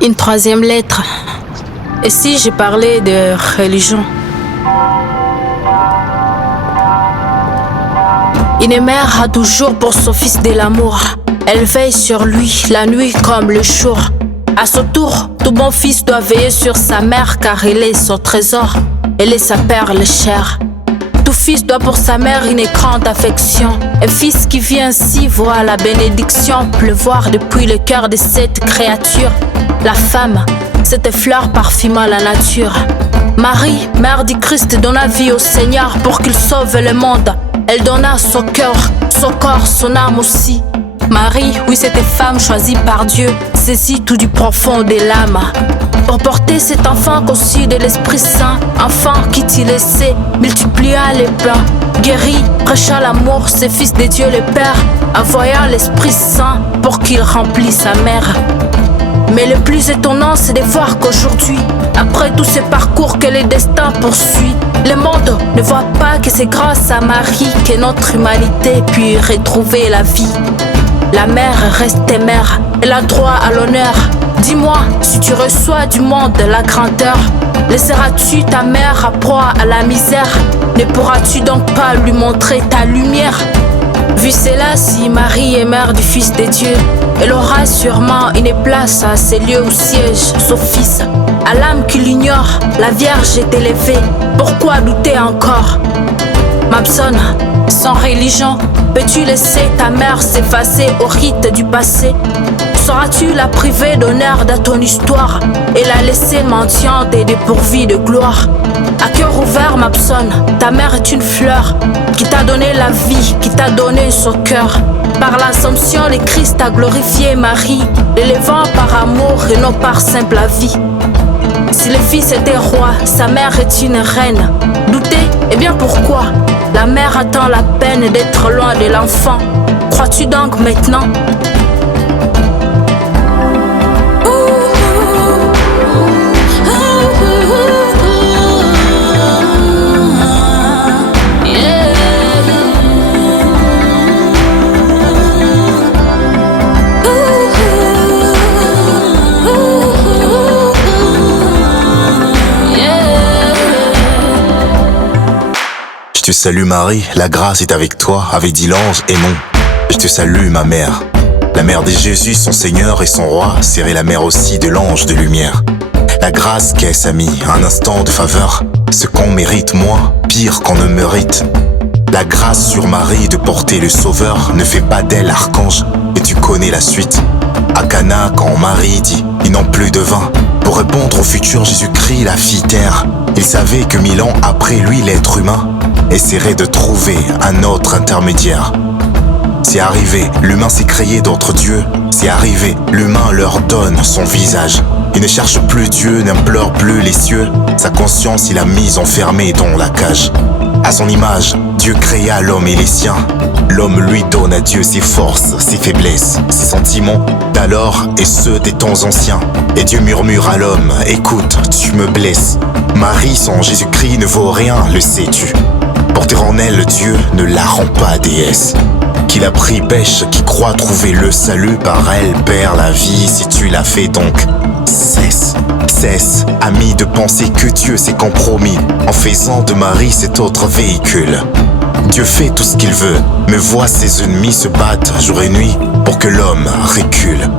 Une troisième lettre. Et si je parlais de religion? Une mère a toujours pour son fils de l'amour. Elle veille sur lui la nuit comme le jour. À son tour, tout bon fils doit veiller sur sa mère car elle est son trésor. Elle est sa perle chère. Tout fils doit pour sa mère une grande affection. Un fils qui vit ainsi voit la bénédiction pleuvoir depuis le cœur de cette créature. La femme, cette fleur parfumant la nature. Marie, mère du Christ, donna vie au Seigneur pour qu'il sauve le monde. Elle donna son cœur, son corps, son âme aussi. Marie, oui, cette femme choisie par Dieu, saisit tout du profond de l'âme. Pour porter cet enfant conçu de l'Esprit Saint, enfant qui t'y laissait, multiplia les pains, guérit, prêcha l'amour, ce fils de Dieu le Père, envoya l'Esprit Saint pour qu'il remplisse sa mère. Mais le plus étonnant, c'est de voir qu'aujourd'hui, après tout ce parcours que le destin poursuit, le monde ne voit pas que c'est grâce à Marie que notre humanité puis retrouver la vie. La mère reste mère, elle a droit à l'honneur. Dis-moi, si tu reçois du monde la grandeur, laisseras-tu ta mère à proie à la misère? Ne pourras-tu donc pas lui montrer ta lumière? Vu cela, si Marie est mère du Fils de Dieu, elle aura sûrement une place à ces lieux où siège son Fils. À l'âme qui l'ignore, la Vierge est élevée, pourquoi douter encore? Mabson, sans religion, peux-tu laisser ta mère s'effacer au rite du passé? Sauras-tu la priver d'honneur dans ton histoire et la laisser mendiante et dépourvue de gloire? À cœur ouvert, Mabson, ta mère est une fleur qui t'a donné la vie, qui t'a donné son cœur. Par l'Assomption, le Christ a glorifié Marie, l'élevant par amour et non par simple avis. Si le fils était roi, sa mère est une reine. Douter? Eh bien pourquoi? La mère attend la peine d'être loin de l'enfant. Crois-tu donc maintenant? Je te salue Marie, la grâce est avec toi, avait dit l'ange, et non. Je te salue ma mère, la mère de Jésus, son Seigneur et son Roi, serait la mère aussi de l'ange de lumière. La grâce qu'est-ce ami, un instant de faveur, ce qu'on mérite moins, pire qu'on ne mérite. La grâce sur Marie de porter le Sauveur ne fait pas d'elle archange, et tu connais la suite. À Cana, quand Marie dit « ils n'ont plus de vin », pour répondre au futur Jésus-Christ la fit taire. Il savait que 1000 ans après lui l'être humain essaierait de trouver un autre intermédiaire. C'est arrivé, l'humain s'est créé d'autres dieux. C'est arrivé, l'humain leur donne son visage. Il ne cherche plus Dieu, n'implore plus les cieux. Sa conscience il a mise enfermée dans la cage. À son image, Dieu créa l'homme et les siens. L'homme lui donne à Dieu ses forces, ses faiblesses, ses sentiments d'alors et ceux des temps anciens. Et Dieu murmure à l'homme, écoute, tu me blesses. Marie sans Jésus-Christ ne vaut rien, le sais-tu. Porter en elle Dieu ne la rend pas déesse. Qui l'a pris pêche, qui croit trouver le salut, par elle perd la vie si tu l'as fait donc. Cesse, ami, de penser que Dieu s'est compromis en faisant de Marie cet autre véhicule. Dieu fait tout ce qu'il veut, mais voit ses ennemis se battre jour et nuit pour que l'homme recule.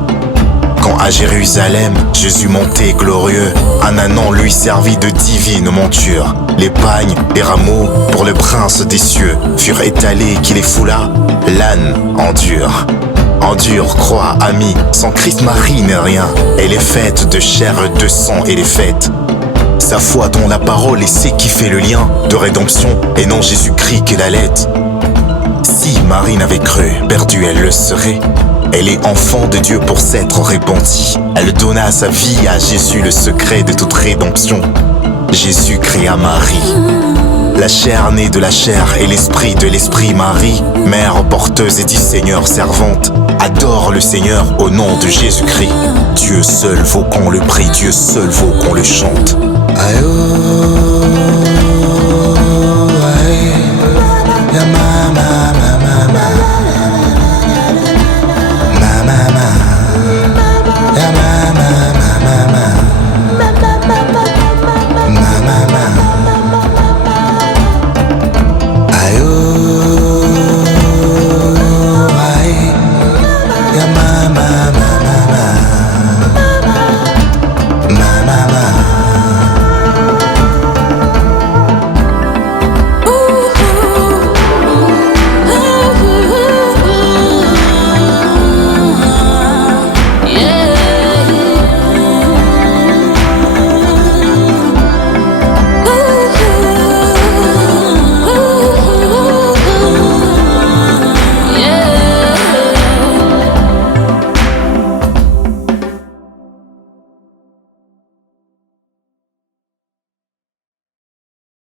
Quand à Jérusalem, Jésus montait glorieux, un ânon lui servit de divine monture. Les pagnes, les rameaux, pour le prince des cieux, furent étalés qui les foula, l'âne endure. Endure, crois, ami, sans Christ Marie n'est rien. Elle est faite de chair, de sang, elle est faite. Sa foi dont la parole est ce qui fait le lien de rédemption, et non Jésus-Christ qu'elle allait. Si Marie n'avait cru, perdue elle le serait. Elle est enfant de Dieu pour s'être repentie. Elle donna sa vie à Jésus, le secret de toute rédemption. Jésus créa Marie. La chair née de la chair et l'esprit de l'esprit. Marie, mère porteuse et dit Seigneur servante, adore le Seigneur au nom de Jésus-Christ. Dieu seul vaut qu'on le prie, Dieu seul vaut qu'on le chante. Aïe, oh.